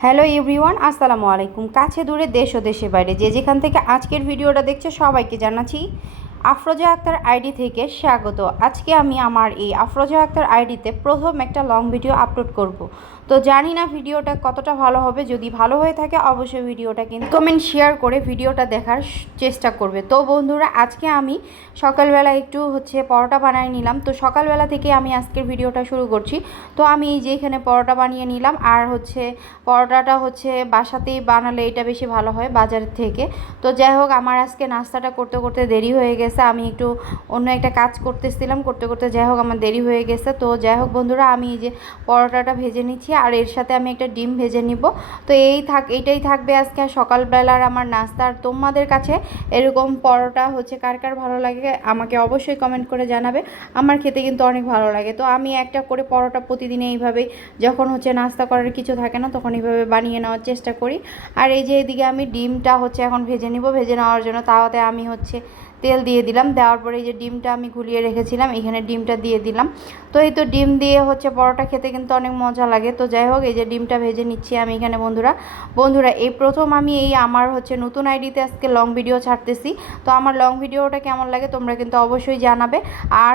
Hello everyone, আসসালামু আলাইকুম। কাছে দূরে দেশ ও দেশের বাইরে যে যেখান থেকে আজকের ভিডিওটা দেখছে সবাইকে জানাচ্ছি আফরোজা আক্তার আইডি থেকে স্বাগত। আজকে আমি আমার এই আফরোজা আক্তার আইডিতে প্রথম একটা লং ভিডিও আপলোড করব। তো জানি না ভিডিওটা কতটা ভালো হবে, যদি ভালো হয়ে থাকে অবশ্যই ভিডিওটা কিন্তু কমেন্ট শেয়ার করে ভিডিওটা দেখার চেষ্টা করবে। তো বন্ধুরা, আজকে আমি সকালবেলা একটু পরোটা বানিয়ে নিলাম। তো সকালবেলা থেকে আমি আজকের ভিডিওটা শুরু করছি। তো আমি এই যে এখানে পরোটা বানিয়ে নিলাম, আর পরোটাটা বাসাতেই বানালে এটা বেশি ভালো হয় বাজারের থেকে। তো যাই হোক, আমার আজকে নাস্তাটা করতে করতে দেরি হয়ে গেছে। আমি একটু অন্য একটা কাজ করতেছিলাম, করতে করতে যাই হোক আমার দেরি হয়ে গেছে। তো যাই হোক বন্ধুরা, আমি এই যে পরোটাটা ভেজে নিচ্ছি, আর এর সাথে আমি একটা ডিম ভেজে নিব। তো এইটাই থাকবে আজকে সকালবেলার আমার নাস্তা। আর তোমাদের কাছে এরকম পরোটা কার কার ভালো লাগে আমাকে অবশ্যই কমেন্ট করে জানাবে। আমার খেতে কিন্তু অনেক ভালো লাগে। তো আমি একটা করে পরোটা প্রতিদিন এইভাবেই, যখন নাস্তা করার কিছু থাকে না তখন এইভাবে বানিয়ে নেওয়ার চেষ্টা করি। আর এই যে এদিকে আমি ডিমটা এখন ভেজে নিব। ভেজে নেওয়ার জন্য তাওয়াতে আমি তেল দিয়ে দিলাম। দেওয়ার পরে এই যে ডিমটা আমি গুলিয়ে রেখেছিলাম, এখানে ডিমটা দিয়ে দিলাম। তো এই তো ডিম দিয়ে পরোটা খেতে কিন্তু অনেক মজা লাগে। তো যাই হোক, এই যে ডিমটা ভেজে নিচ্ছি আমি এখানে। বন্ধুরা এই প্রথম আমি এই আমার নতুন আইডিতে আজকে লং ভিডিও ছাড়তেছি। তো আমার লং ভিডিওটা কেমন লাগে তোমরা কিন্তু অবশ্যই জানাবে। আর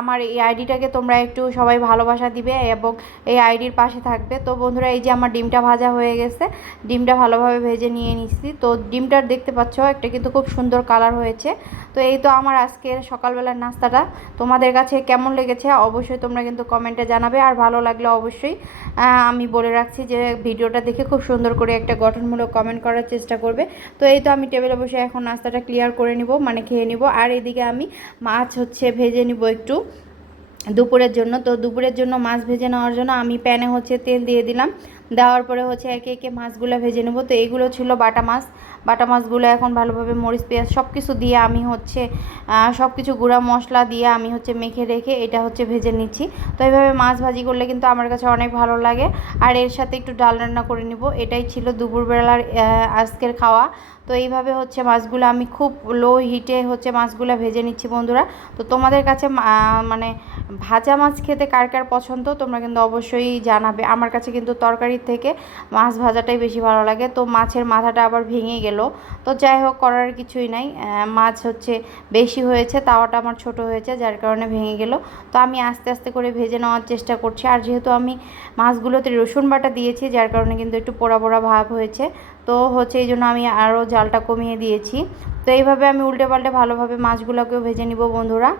আমার এই আইডিটাকে তোমরা একটু সবাই ভালোবাসা দিবে এবং এই আইডির পাশে থাকবে। তো বন্ধুরা, এই যে আমার ডিমটা ভাজা হয়ে গেছে, ডিমটা ভালোভাবে ভেজে নিয়ে নিচ্ছি। তো ডিমটার দেখতে পাচ্ছ একটা কিন্তু খুব সুন্দর কালার হয়েছে। তো এই তো আমার আজকের সকালবেলার নাস্তাটা তোমাদের কাছে কেমন লেগেছে অবশ্যই তোমরা কিন্তু কমেন্টে জানাবে। আর ভালো লাগলে অবশ্যই আমি বলে রাখছি যে ভিডিওটা দেখে খুব সুন্দর করে একটা গঠনমূলক কমেন্ট করার চেষ্টা করবে। তো এই তো আমি টেবিলে বসে এখন নাস্তাটা ক্লিয়ার করে নিব, মানে খেয়ে নিব। আর এদিকে আমি মাছ ভেজে নিব একটু দুপুরের জন্য। তো দুপুরের জন্য মাছ ভেজে নেওয়ার জন্য আমি প্যানে তেল দিয়ে দিলাম। দেওয়ার পরে একে একে মাছগুলো ভেজে নেব। তো এইগুলো ছিল বাটা মাছ। বাটা মাছগুলো এখন ভালোভাবে মরিচ পেঁয়াজ সব কিছু দিয়ে আমি সব কিছু গুঁড়া মশলা দিয়ে আমি মেখে রেখে এটা ভেজে নিচ্ছি। তো এইভাবে মাছ ভাজি করলে কিন্তু আমার কাছে অনেক ভালো লাগে। আর এর সাথে একটু ডাল রান্না করে নিব। এটাই ছিল দুপুরবেলার আজকের খাওয়া। তো এইভাবে মাছগুলো আমি খুব লো হিটে মাছগুলো ভেজে নিচ্ছি বন্ধুরা। তো তোমাদের কাছে মানে ভাজা মাছ খেতে কার কার পছন্দ তোমরা কিন্তু অবশ্যই জানাবে। আমার কাছে কিন্তু তরকারির থেকে মাছ ভাজাটাই বেশি ভালো লাগে। তো মাছের মাথাটা আবার ভেঙে গেল। তো যাই হোক, করার কিছুই নাই। মাছ বেশি হয়েছে, তাওয়াটা আমার ছোট হয়েছে যার কারণে ভেঙে গেল। তো আমি আস্তে আস্তে করে ভেজে নেওয়ার চেষ্টা করছি। আর যেহেতু আমি মাছগুলোতে রসুন বাটা দিয়েছি যার কারণে কিন্তু একটু পোড়া পোড়া ভাব হয়েছে। তো এই জন্য আমি আরও জালটা কমিয়ে দিয়েছি। তো এইভাবে আমি উল্টে পাল্টে ভালোভাবে মাছগুলোকেও ভেজে নিব বন্ধুরা,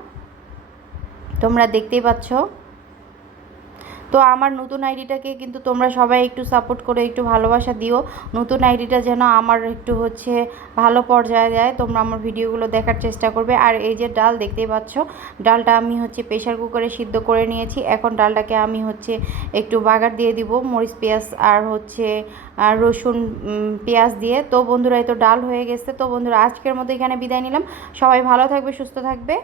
তোমরা দেখতেই পাচ্ছ। তো আমার নতুন আইডিটাকে কিন্তু তোমরা সবাই একটু সাপোর্ট করে একটু ভালোবাসা দিও। নতুন আইডিটা যেন আমার একটু ভালো পর্যায়ে যায়, তোমরা আমার ভিডিওগুলো দেখার চেষ্টা করবে। আর এই যে ডাল দেখতেই পাচ্ছ, ডালটা আমি প্রেশার কুকারে সিদ্ধ করে নিয়েছি। এখন ডালটাকে আমি একটু বাগার দিয়ে দিব মরিচ পেঁয়াজ আর রসুন পেঁয়াজ দিয়ে। তো বন্ধুরা এই তো ডাল হয়ে গেছে। তো বন্ধুরা আজকের মতো এখানে বিদায় নিলাম। সবাই ভালো থাকবে, সুস্থ থাকবে।